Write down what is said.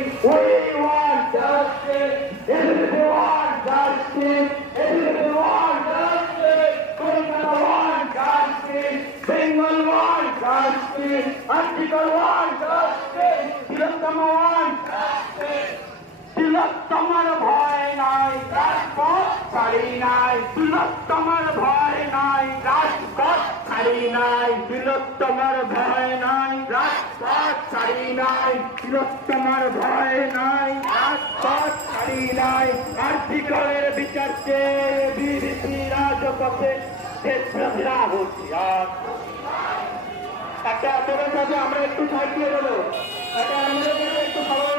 We want justice. Everyone justice. Everyone justice. Kolkata want justice. Bengal want justice. Article want justice. Tilottama want justice. তিলোত্তমার ভয় নাই, রাজপথ ছাড়ি নাই। তিলোত্তমার ভয় নাই, রাজপথ ছাড়ি নাই। তিলোত্তমার ভয় নাই, রাজপথ ছাড়ি নাই। তিলোত্তমার ভয় নাই, রাজপথ ছাড়ি নাই। আর্টিকেলের বিচার চেয়ে বিজেপি রাজপথে দেশবাসীরা হুঁশিয়ার। একটা তোদের সাথে আমরা একটু সাইড দিয়ে দেবো, একটা আমাদের একটু খবর